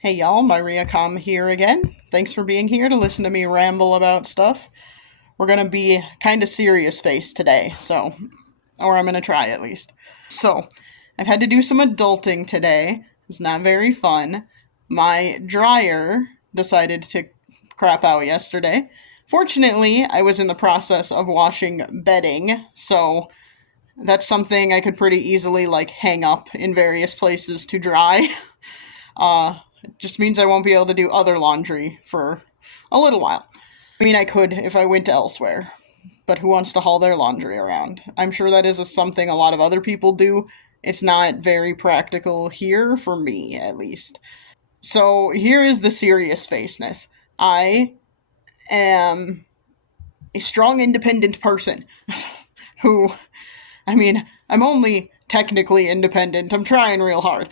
Hey y'all, Maria Com here again. Thanks for being here to listen to me ramble about stuff. We're gonna be kind of serious face today, or I'm gonna try at least. So, I've had to do some adulting today. It's not very fun. My dryer decided to crap out yesterday. Fortunately, I was in the process of washing bedding, so that's something I could pretty easily hang up in various places to dry. It just means I won't be able to do other laundry for a little while. I mean, I could if I went elsewhere, but who wants to haul their laundry around? I'm sure that is something a lot of other people do. It's not very practical here, for me at least. So here is the serious faceness. I am a strong, independent person who, I mean, I'm only technically independent. I'm trying real hard,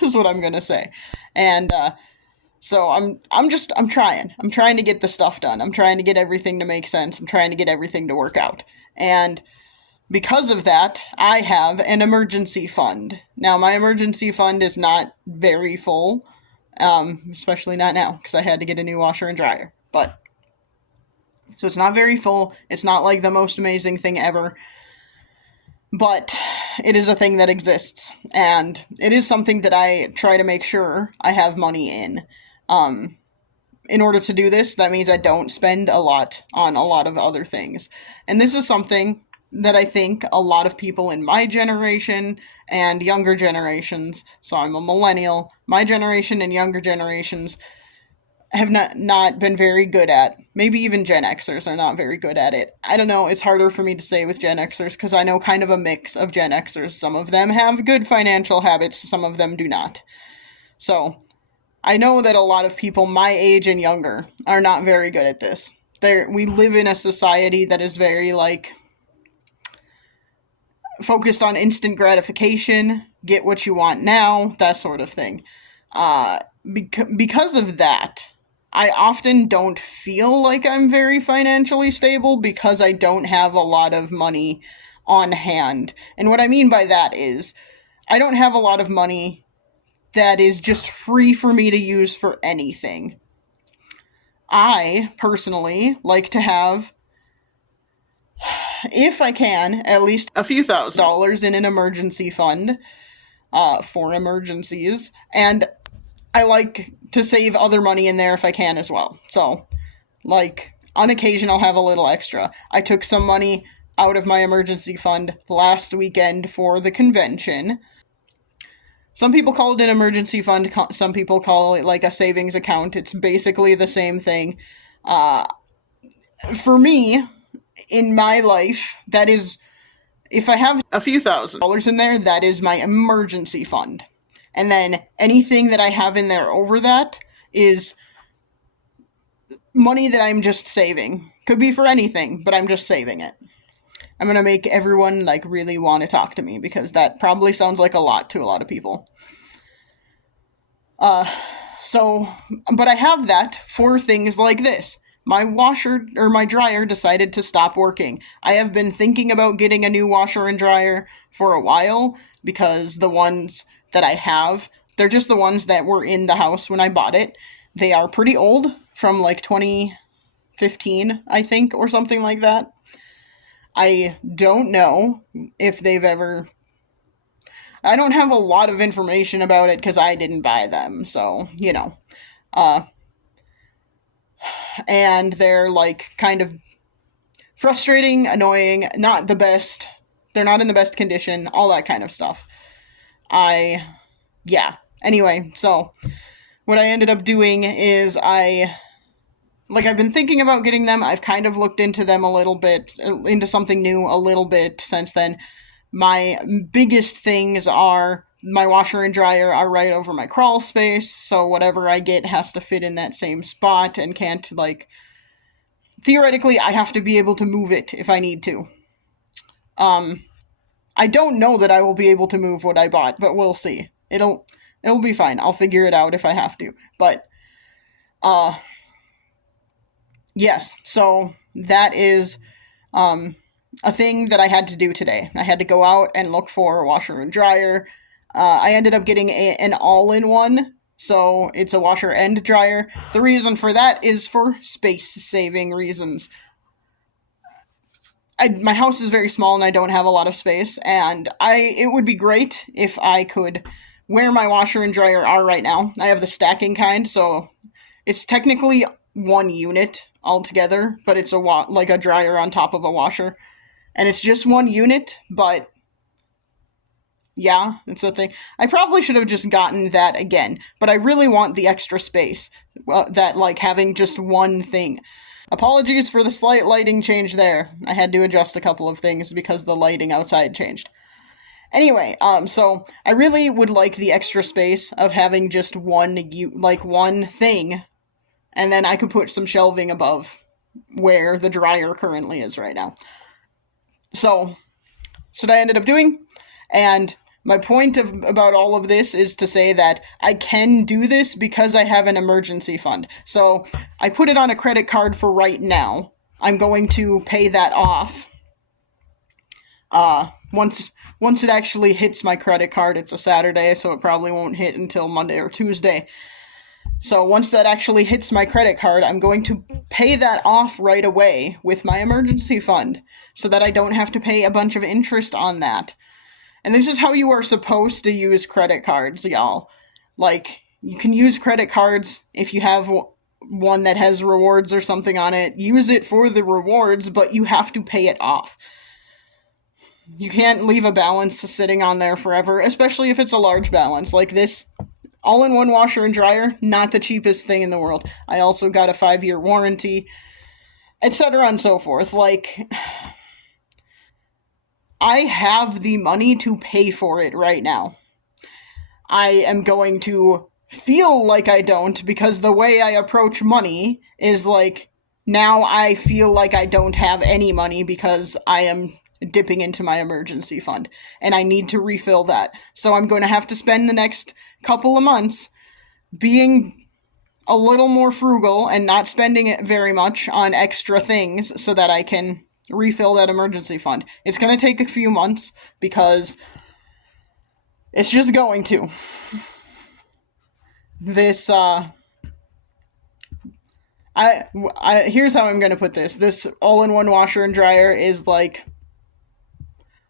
is what I'm gonna say. And So I'm trying. I'm trying to get the stuff done. I'm trying to get everything to make sense. I'm trying to get everything to work out. And because of that, I have an emergency fund. Now my emergency fund is not very full, especially not now because I had to get a new washer and dryer. But so it's not very full. It's not like the most amazing thing ever, but it is a thing that exists, and it is something that I try to make sure I have money in. Um, in order to do this, that means I don't spend a lot on a lot of other things. And this is something that I think a lot of people in my generation and younger generations, so I'm a millennial, my generation and younger generations have not been very good at. Maybe even Gen Xers are not very good at it. I don't know, it's harder for me to say with Gen Xers because I know kind of a mix of Gen Xers. Some of them have good financial habits, some of them do not. So, I know that a lot of people my age and younger are not very good at this. We live in a society that is very focused on instant gratification, get what you want now, that sort of thing. Because of that, I often don't feel like I'm very financially stable because I don't have a lot of money on hand. And what I mean by that is I don't have a lot of money that is just free for me to use for anything. I personally like to have, if I can, at least a few $1,000s in an emergency fund for emergencies, and I like to save other money in there if I can as well. So, on occasion, I'll have a little extra. I took some money out of my emergency fund last weekend for the convention. Some people call it an emergency fund, some people call it like a savings account. It's basically the same thing. Uh, for me, in my life, that is, if I have a few $1,000s in there, that is my emergency fund. And then anything that I have in there over that is money that I'm just saving. Could be for anything, but I'm just saving it. I'm gonna make everyone really want to talk to me because that probably sounds like a lot to a lot of people. Uh, so, but I have that for things like this. My washer or my dryer decided to stop working. I have been thinking about getting a new washer and dryer for a while because the ones that I have, they're just the ones that were in the house when I bought it. They are pretty old, from 2015, I think, or something like that. I don't know if they've ever. I don't have a lot of information about it because I didn't buy them, so, you know. Uh, and they're kind of frustrating, annoying, not the best. They're not in the best condition, all that kind of stuff. Yeah. Anyway, so what I ended up doing is I've been thinking about getting them. I've kind of looked into them a little bit, into something new a little bit since then. My biggest things are my washer and dryer are right over my crawl space, so whatever I get has to fit in that same spot and can't theoretically I have to be able to move it if I need to. Um I don't know that I will be able to move what I bought, but we'll see. It'll be fine. I'll figure it out if I have to. But uh yes, so that is um a thing that I had to do today. I had to go out and look for a washer and dryer. I ended up getting an all-in-one So it's a washer and dryer. The reason for that is for space saving reasons. My house is very small and I don't have a lot of space, and it would be great if I could where my washer and dryer are right now. I have the stacking kind, so it's technically one unit altogether, but it's like a dryer on top of a washer, and it's just one unit. But yeah, it's a thing. I probably should have just gotten that again, but I really want the extra space. That, like, having just one thing. Apologies for the slight lighting change there. I had to adjust a couple of things because the lighting outside changed. Anyway, so I really would like the extra space of having just one thing, and then I could put some shelving above where the dryer currently is right now. So, that's what I ended up doing, and my point about all of this is to say that I can do this because I have an emergency fund. So I put it on a credit card for right now. I'm going to pay that off. Once it actually hits my credit card, it's a Saturday, so it probably won't hit until Monday or Tuesday. So once that actually hits my credit card, I'm going to pay that off right away with my emergency fund so that I don't have to pay a bunch of interest on that. And this is how you are supposed to use credit cards, y'all. Like, you can use credit cards if you have one that has rewards or something on it. Use it for the rewards, but you have to pay it off. You can't leave a balance sitting on there forever, especially if it's a large balance. Like this all-in-one washer and dryer, not the cheapest thing in the world. I also got a 5-year warranty, etc. and so forth. Like, I have the money to pay for it right now. I am going to feel like I don't, because the way I approach money is like, now I feel like I don't have any money because I am dipping into my emergency fund, and I need to refill that. So I'm going to have to spend the next couple of months being a little more frugal and not spending it very much on extra things so that I can refill that emergency fund. It's going to take a few months because it's just going to. This, here's how I'm going to put this. This all-in-one washer and dryer is like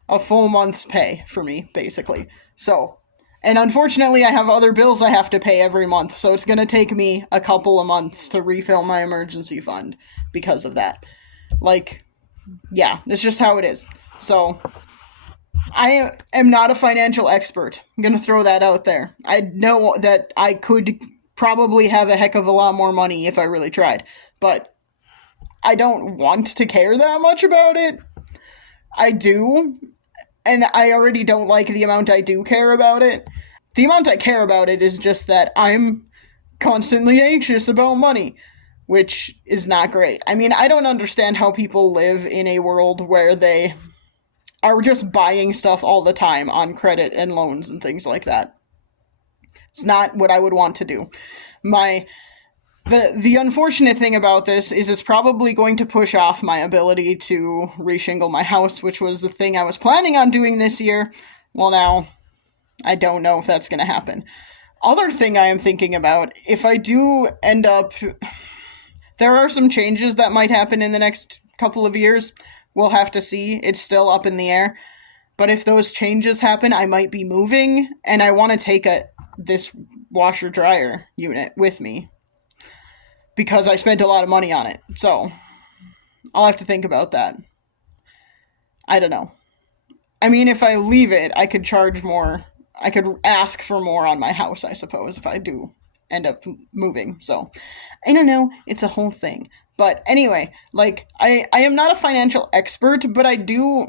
a full month's pay for me, basically. So, and unfortunately, I have other bills I have to pay every month, so it's going to take me a couple of months to refill my emergency fund because of that. Like, yeah, it's just how it is. So, I am not a financial expert. I'm going to throw that out there. I know that I could probably have a heck of a lot more money if I really tried, but I don't want to care that much about it. I do, and I already don't like the amount I do care about it. The amount I care about it is just that I'm constantly anxious about money, which is not great. I mean, I don't understand how people live in a world where they are just buying stuff all the time on credit and loans and things like that. It's not what I would want to do. The unfortunate thing about this is it's probably going to push off my ability to reshingle my house, which was the thing I was planning on doing this year. Well, now, I don't know if that's going to happen. Other thing I am thinking about, if I do end up... There are some changes that might happen in the next couple of years. We'll have to see. It's still up in the air. But if those changes happen, I might be moving, and I want to take this washer-dryer unit with me, because I spent a lot of money on it. So, I'll have to think about that. I don't know. I mean, if I leave it, I could charge more. I could ask for more on my house, I suppose, if I do end up moving. So, I don't know. It's a whole thing. But anyway, like, I am not a financial expert, but I do...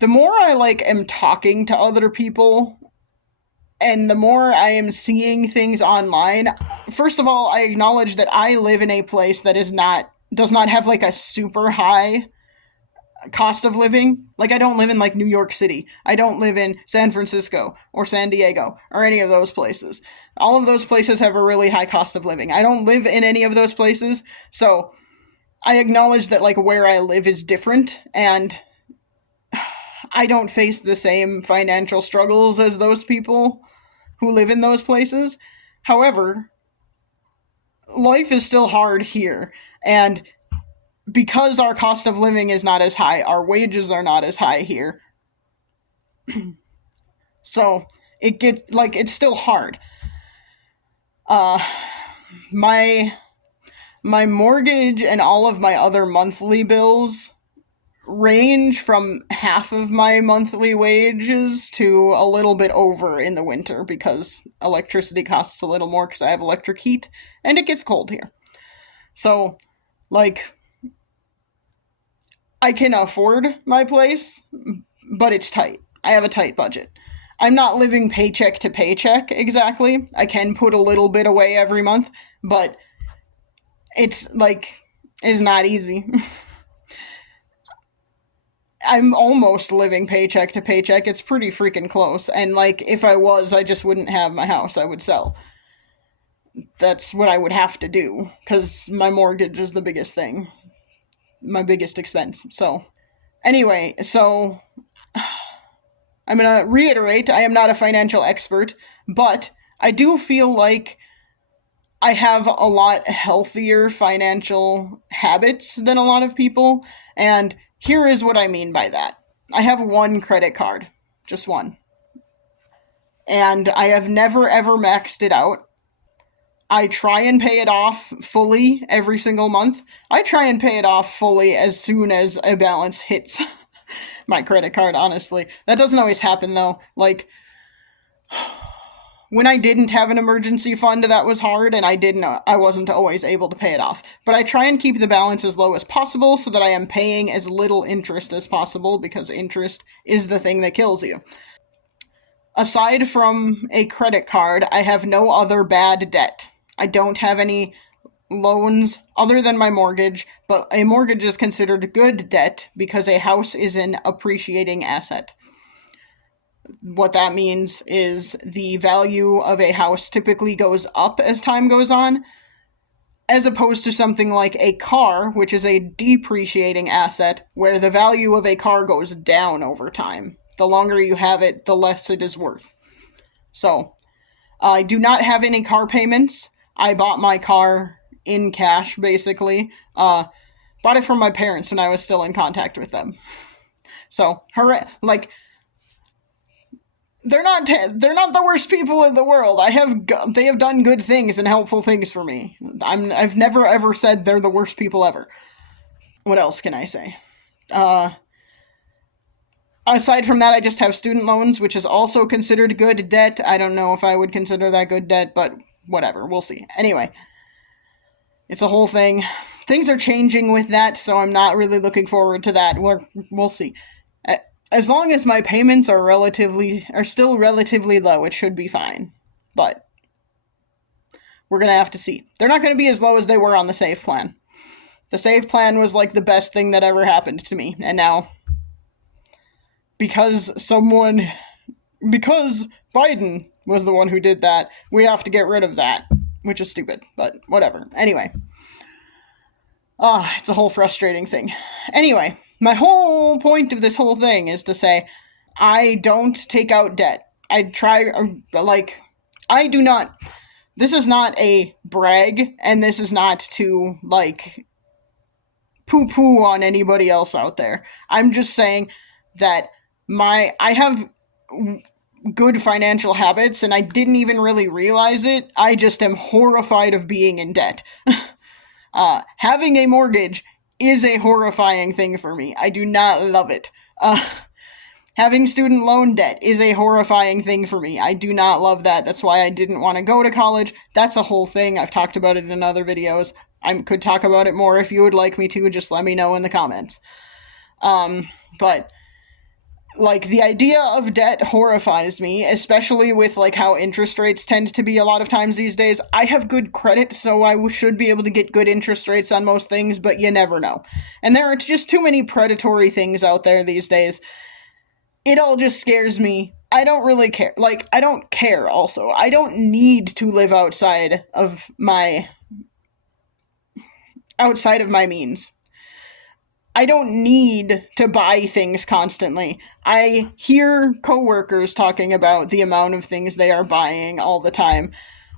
The more I, am talking to other people, and the more I am seeing things online, first of all, I acknowledge that I live in a place that does not have, a super high cost of living. Like, I don't live in, New York City. I don't live in San Francisco or San Diego or any of those places. All of those places have a really high cost of living. I don't live in any of those places, so I acknowledge that, where I live is different, and I don't face the same financial struggles as those people, who live in those places. However, life is still hard here. And because our cost of living is not as high, our wages are not as high here. So it gets like it's still hard. Uh my my mortgage and all of my other monthly bills range from half of my monthly wages to a little bit over in the winter because electricity costs a little more because I have electric heat and it gets cold here. So, like, I can afford my place, but it's tight. I have a tight budget. I'm not living paycheck to paycheck exactly. I can put a little bit away every month, but it's like, it's not easy. I'm almost living paycheck to paycheck. It's pretty freaking close. And like, if I was, I just wouldn't have my house. I would sell. That's what I would have to do because my mortgage is the biggest thing, my biggest expense. So, anyway, so I'm going to reiterate I am not a financial expert, but I do feel like I have a lot healthier financial habits than a lot of people. And here is what I mean by that. I have one credit card, just one. And I have never ever maxed it out. I try and pay it off fully every single month. I try and pay it off fully as soon as a balance hits my credit card, honestly. That doesn't always happen though. Like, when I didn't have an emergency fund, that was hard, and I wasn't always able to pay it off. But I try and keep the balance as low as possible so that I am paying as little interest as possible, because interest is the thing that kills you. Aside from a credit card, I have no other bad debt. I don't have any loans other than my mortgage, but a mortgage is considered good debt because a house is an appreciating asset. What that means is the value of a house typically goes up as time goes on, as opposed to something like a car, which is a depreciating asset, where the value of a car goes down over time. The longer you have it, the less it is worth. So, I do not have any car payments. I bought my car in cash, basically. Bought it from my parents when I was still in contact with them. So, like, they're not the worst people in the world. They have done good things and helpful things for me. I've never ever said they're the worst people ever. What else can I say? Aside from that, I just have student loans, which is also considered good debt. I don't know if I would consider that good debt, but whatever, we'll see. Anyway, it's a whole thing. Things are changing with that, so I'm not really looking forward to that. We'll see. As long as my payments are still relatively low, it should be fine. But we're gonna have to see. They're not gonna be as low as they were on the save plan. The save plan was like the best thing that ever happened to me, and now because Biden was the one who did that, we have to get rid of that, which is stupid, but whatever. Anyway. It's a whole frustrating thing. Anyway, my whole point of this whole thing is to say, I don't take out debt. I do not, this is not a brag, and this is not to, like, poo-poo on anybody else out there. I'm just saying that I have good financial habits, and I didn't even really realize it. I just am horrified of being in debt. Having a mortgage is a horrifying thing for me. I do not love it. Having student loan debt is a horrifying thing for me. I do not love that. That's why I didn't want to go to college. That's a whole thing. I've talked about it in other videos. I could talk about it more if you would like me to. Just let me know in the comments. But like, the idea of debt horrifies me, especially with like how interest rates tend to be a lot of times these days. I have good credit, so I should be able to get good interest rates on most things, but you never know. And there are just too many predatory things out there these days. It all just scares me. I don't really care. Like, I don't care also. I don't need to live outside of my means. I don't need to buy things constantly. I hear coworkers talking about the amount of things they are buying all the time.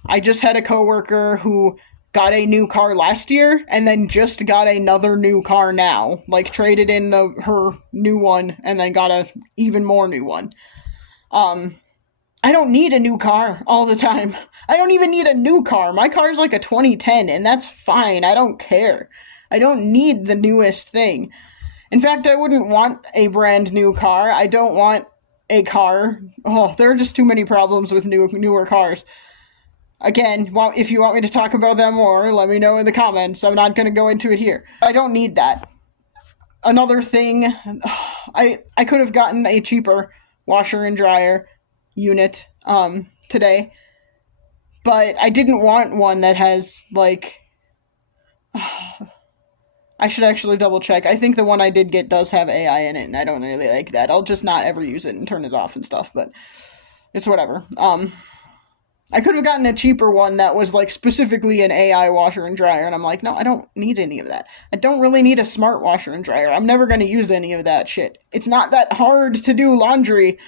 I just had a coworker who got a new car last year and then just got another new car now. Like traded in her new one and then got a even more new one. I don't need a new car all the time. I don't even need a new car. My car's like a 2010 and that's fine. I don't care. I don't need the newest thing. In fact, I wouldn't want a brand new car. I don't want a car. Oh, there are just too many problems with newer cars. Again, if you want me to talk about them more, let me know in the comments. I'm not going to go into it here. I don't need that. Another thing, I could have gotten a cheaper washer and dryer unit today, but I didn't want one that has like I should actually double check. I think the one I did get does have AI in it, and I don't really like that. I'll just not ever use it and turn it off and stuff, but it's whatever. I could have gotten a cheaper one that was like specifically an AI washer and dryer, and I'm like, no, I don't need any of that. I don't really need a smart washer and dryer. I'm never going to use any of that shit. It's not that hard to do laundry,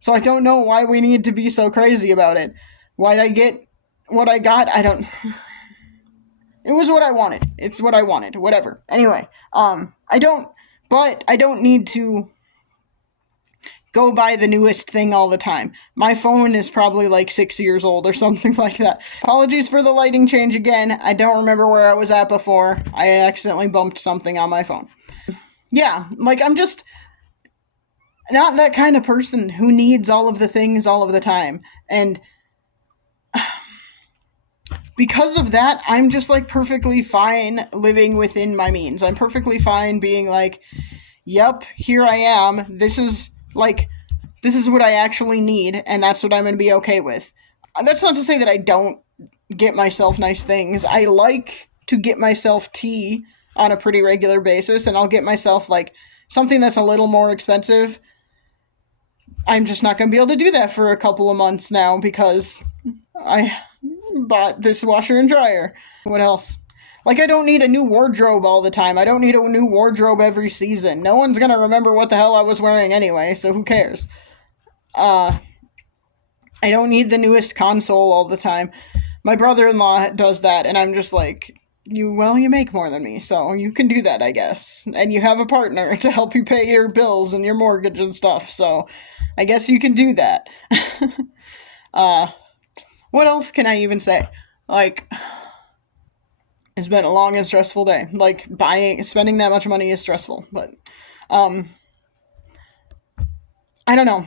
so I don't know why we need to be so crazy about it. Why'd I get what I got? I don't... It was what I wanted. It's what I wanted. Whatever. Anyway, I don't need to go buy the newest thing all the time. My phone is probably like 6 years old or something like that. Apologies for the lighting change again. I don't remember where I was at before. I accidentally bumped something on my phone. Yeah, like I'm just not that kind of person who needs all of the things all of the time. And because of that, I'm just like perfectly fine living within my means. I'm perfectly fine being like, yep, here I am. This is what I actually need, and that's what I'm going to be okay with. That's not to say that I don't get myself nice things. I like to get myself tea on a pretty regular basis, and I'll get myself like something that's a little more expensive. I'm just not going to be able to do that for a couple of months now because I bought this washer and dryer. What else? Like, I don't need a new wardrobe all the time. I don't need a new wardrobe every season. No one's gonna remember what the hell I was wearing anyway, so who cares? I don't need the newest console all the time. My brother-in-law does that, and I'm just like, you make more than me, so you can do that, I guess. And you have a partner to help you pay your bills and your mortgage and stuff, so I guess you can do that. What else can I even say? Like, it's been a long and stressful day. Like, spending that much money is stressful, but, I don't know.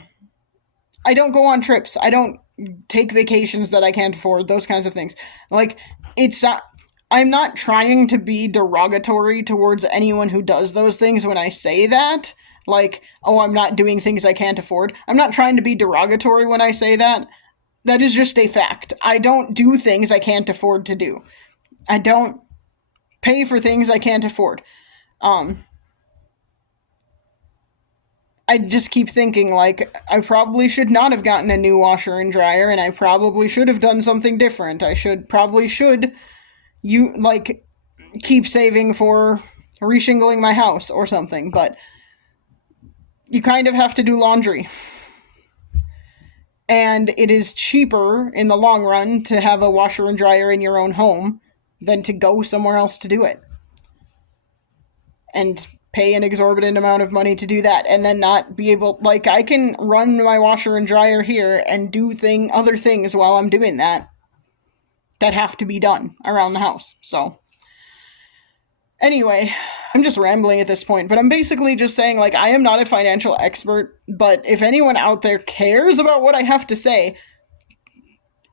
I don't go on trips. I don't take vacations that I can't afford, those kinds of things. Like, I'm not trying to be derogatory towards anyone who does those things when I say that. Like, oh, I'm not doing things I can't afford. I'm not trying to be derogatory when I say that. That is just a fact. I don't do things I can't afford to do. I don't pay for things I can't afford. I just keep thinking, like, I probably should not have gotten a new washer and dryer, and I probably should have done something different. I probably should keep saving for reshingling my house or something, but you kind of have to do laundry. And it is cheaper in the long run to have a washer and dryer in your own home than to go somewhere else to do it. And pay an exorbitant amount of money to do that and then not be able, like, I can run my washer and dryer here and do other things while I'm doing that have to be done around the house. So anyway, I'm just rambling at this point, but I'm basically just saying, like, I am not a financial expert, but if anyone out there cares about what I have to say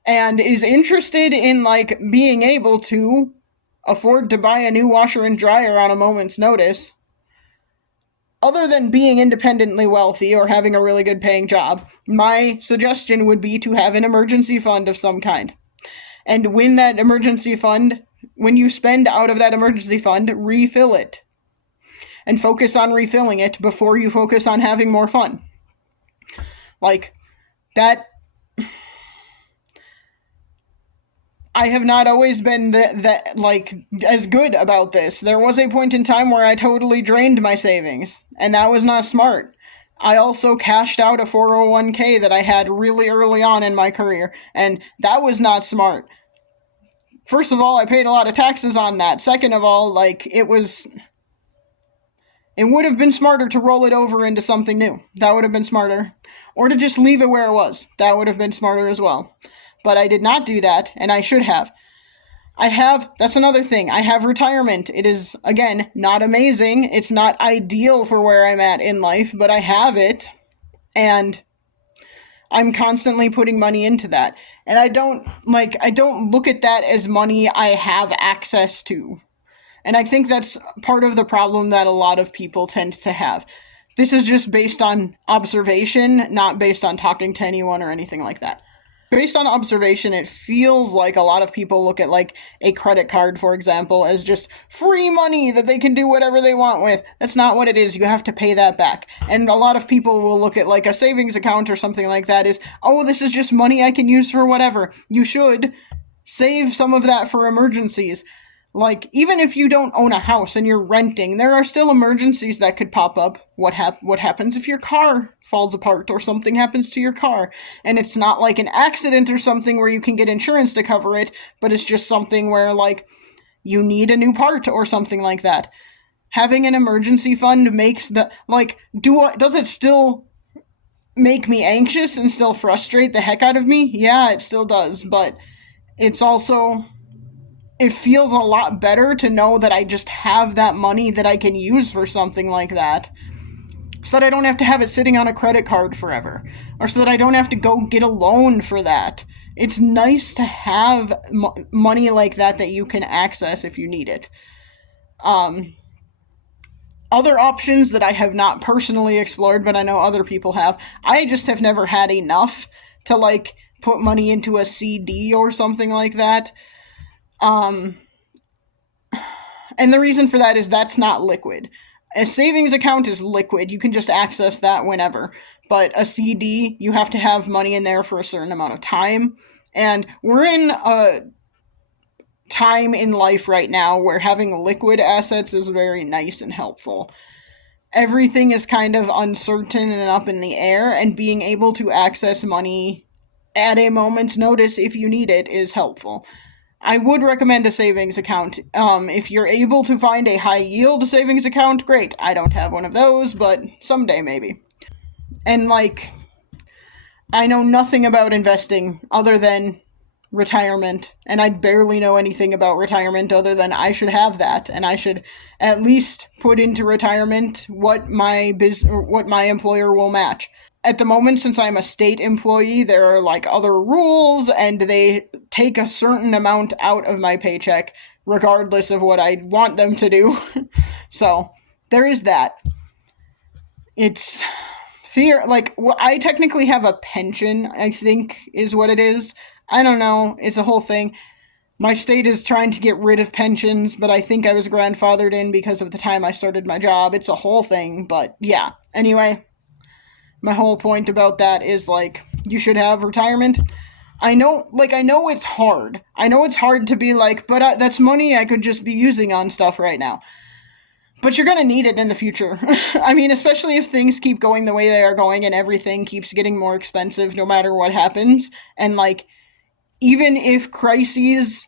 and is interested in, like, being able to afford to buy a new washer and dryer on a moment's notice, other than being independently wealthy or having a really good paying job, my suggestion would be to have an emergency fund of some kind. And when you spend out of that emergency fund, refill it. And focus on refilling it before you focus on having more fun. Like, that... I have not always been that like as good about this. There was a point in time where I totally drained my savings, and that was not smart. I also cashed out a 401k that I had really early on in my career, and that was not smart. First of all, I paid a lot of taxes on that. Second of all, like it would have been smarter to roll it over into something new. That would have been smarter. Or to just leave it where it was. That would have been smarter as well. But I did not do that, and I should have. That's another thing. I have retirement. It is, again, not amazing. It's not ideal for where I'm at in life, but I have it. And I'm constantly putting money into that. And I don't look at that as money I have access to. And I think that's part of the problem that a lot of people tend to have. This is just based on observation, not based on talking to anyone or anything like that. Based on observation, it feels like a lot of people look at like a credit card, for example, as just free money that they can do whatever they want with. That's not what it is. You have to pay that back. And a lot of people will look at like a savings account or something like that as, oh, this is just money I can use for whatever. You should save some of that for emergencies. Like, even if you don't own a house and you're renting, there are still emergencies that could pop up. What happens if your car falls apart or something happens to your car? And it's not like an accident or something where you can get insurance to cover it, but it's just something where, like, you need a new part or something like that. Having an emergency fund makes does it still make me anxious and still frustrate the heck out of me? Yeah, it still does, but it's also... it feels a lot better to know that I just have that money that I can use for something like that. So that I don't have to have it sitting on a credit card forever. Or so that I don't have to go get a loan for that. It's nice to have money like that you can access if you need it. Other options that I have not personally explored, but I know other people have. I just have never had enough to, like, put money into a CD or something like that. And the reason for that is that's not liquid. A savings account is liquid. You can just access that whenever. But a CD, you have to have money in there for a certain amount of time. And we're in a time in life right now where having liquid assets is very nice and helpful. Everything is kind of uncertain and up in the air, and being able to access money at a moment's notice if you need it is helpful. I would recommend a savings account. If you're able to find a high yield savings account, great. I don't have one of those, but someday maybe. And I know nothing about investing other than retirement, and I barely know anything about retirement other than I should have that, and I should at least put into retirement what my employer will match. At the moment, since I'm a state employee, there are other rules, and they take a certain amount out of my paycheck, regardless of what I want them to do. So, there is that. It's I technically have a pension, I think, is what it is. I don't know. It's a whole thing. My state is trying to get rid of pensions, but I think I was grandfathered in because of the time I started my job. It's a whole thing, but yeah. Anyway. My whole point about that is, you should have retirement. I know it's hard. I know it's hard to be but that's money I could just be using on stuff right now. But you're gonna need it in the future. I mean, especially if things keep going the way they are going and everything keeps getting more expensive no matter what happens. And, even if crises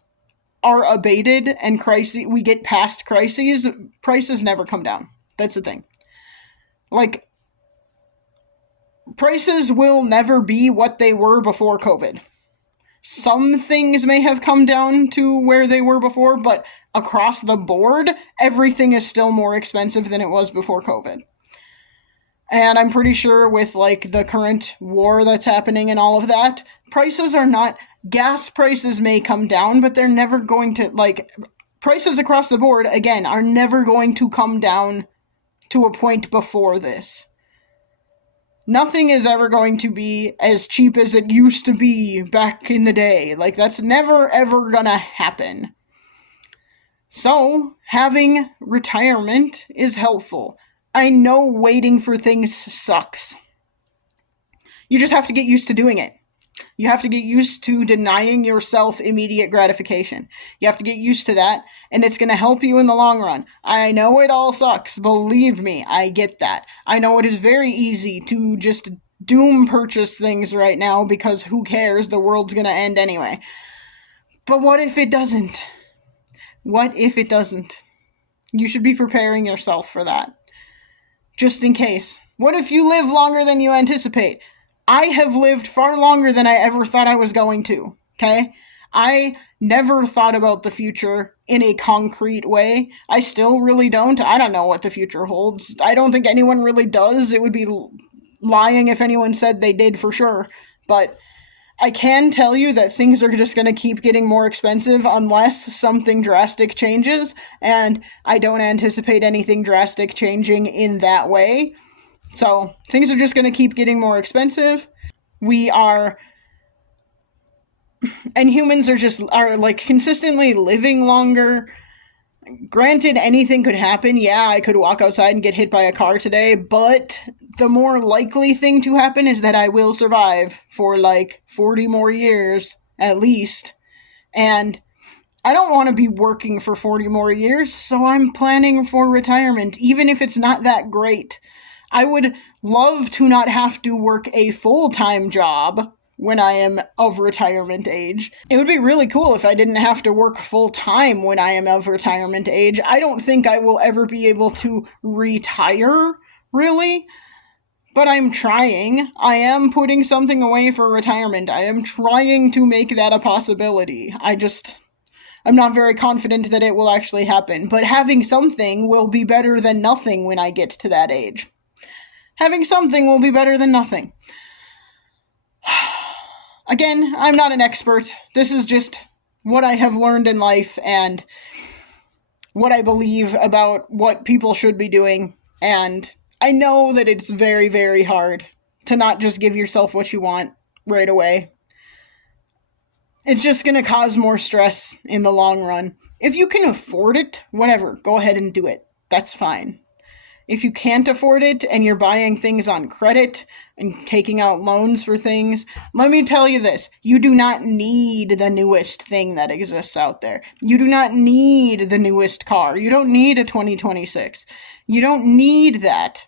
are abated and we get past crises, prices never come down. That's the thing. Prices will never be what they were before COVID. Some things may have come down to where they were before, but across the board, everything is still more expensive than it was before COVID. And I'm pretty sure with, the current war that's happening and all of that, prices are not... gas prices may come down, but they're never going to, prices across the board, again, are never going to come down to a point before this. Nothing is ever going to be as cheap as it used to be back in the day. That's never, ever gonna happen. So, having retirement is helpful. I know waiting for things sucks. You just have to get used to doing it. You have to get used to denying yourself immediate gratification. You have to get used to that, and it's going to help you in the long run. I know it all sucks. Believe me, I get that. I know it is very easy to just doom purchase things right now because who cares? The world's going to end anyway. But what if it doesn't? What if it doesn't? You should be preparing yourself for that. Just in case. What if you live longer than you anticipate? I have lived far longer than I ever thought I was going to, okay? I never thought about the future in a concrete way. I still really don't. I don't know what the future holds. I don't think anyone really does. It would be lying if anyone said they did for sure. But I can tell you that things are just going to keep getting more expensive unless something drastic changes, and I don't anticipate anything drastic changing in that way. So, things are just going to keep getting more expensive. And humans are like consistently living longer. Granted, anything could happen. Yeah, I could walk outside and get hit by a car today, but the more likely thing to happen is that I will survive for like 40 more years, at least. And I don't want to be working for 40 more years, so I'm planning for retirement, even if it's not that great. I would love to not have to work a full-time job when I am of retirement age. It would be really cool if I didn't have to work full-time when I am of retirement age. I don't think I will ever be able to retire, really, but I'm trying. I am putting something away for retirement. I am trying to make that a possibility. I'm not very confident that it will actually happen, but having something will be better than nothing when I get to that age. Having something will be better than nothing. Again, I'm not an expert. This is just what I have learned in life and what I believe about what people should be doing. And I know that it's very, very hard to not just give yourself what you want right away. It's just going to cause more stress in the long run. If you can afford it, whatever, go ahead and do it. That's fine. If you can't afford it and you're buying things on credit and taking out loans for things, let me tell you this. You do not need the newest thing that exists out there. You do not need the newest car. You don't need a 2026. You don't need that.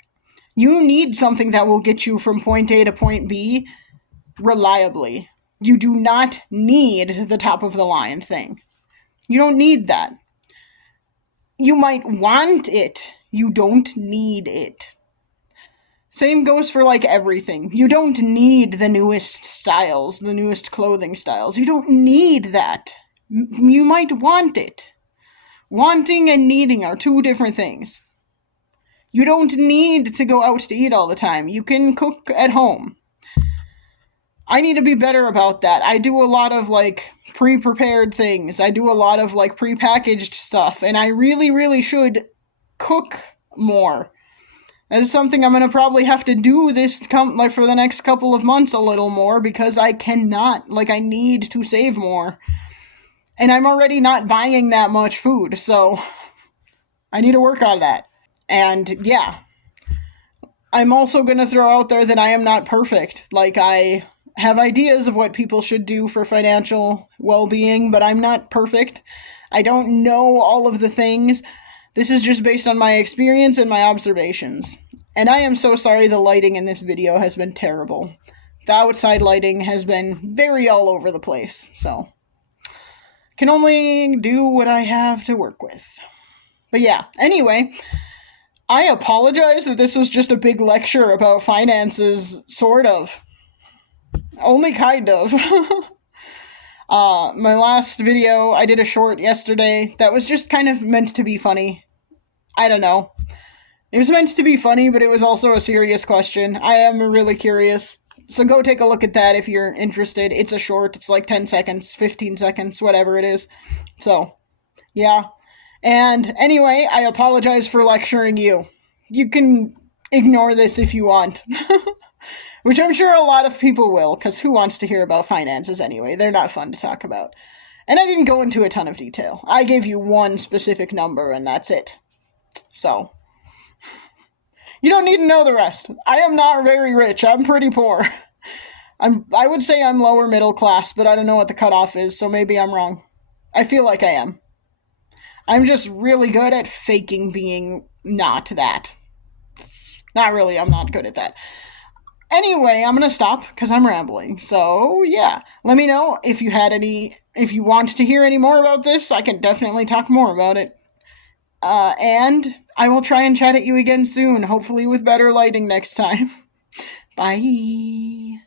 You need something that will get you from point A to point B reliably. You do not need the top of the line thing. You don't need that. You might want it. You don't need it. Same goes for like everything. You don't need the newest styles, the newest clothing styles. You don't need that. You might want it. Wanting and needing are two different things. You don't need to go out to eat all the time. You can cook at home. I need to be better about that. I do a lot of like pre-prepared things. I do a lot of like pre-packaged stuff, and I really, really should cook more. That is something I'm going to probably have to do for the next couple of months a little more because I need to save more. And I'm already not buying that much food, so I need to work on that. And yeah, I'm also going to throw out there that I am not perfect. Like, I have ideas of what people should do for financial well-being, but I'm not perfect. I don't know all of the things. This is just based on my experience and my observations. And I am so sorry the lighting in this video has been terrible. The outside lighting has been very all over the place, so can only do what I have to work with. But yeah, anyway, I apologize that this was just a big lecture about finances, sort of. Only kind of. My last video, I did a short yesterday that was just kind of meant to be funny. I don't know. It was meant to be funny, but it was also a serious question. I am really curious. So go take a look at that if you're interested. It's a short. It's like 10 seconds, 15 seconds, whatever it is. So, yeah. And anyway, I apologize for lecturing you. You can ignore this if you want. Which I'm sure a lot of people will, because who wants to hear about finances anyway? They're not fun to talk about. And I didn't go into a ton of detail. I gave you one specific number, and that's it. So, you don't need to know the rest. I am not very rich. I'm pretty poor. I would say I'm lower middle class, but I don't know what the cutoff is, so maybe I'm wrong. I feel like I am. I'm just really good at faking being not that. Not really, I'm not good at that. Anyway, I'm gonna stop because I'm rambling. So yeah, let me know if you had any, if you want to hear any more about this. I can definitely talk more about it. And I will try and chat at you again soon, hopefully with better lighting next time. Bye.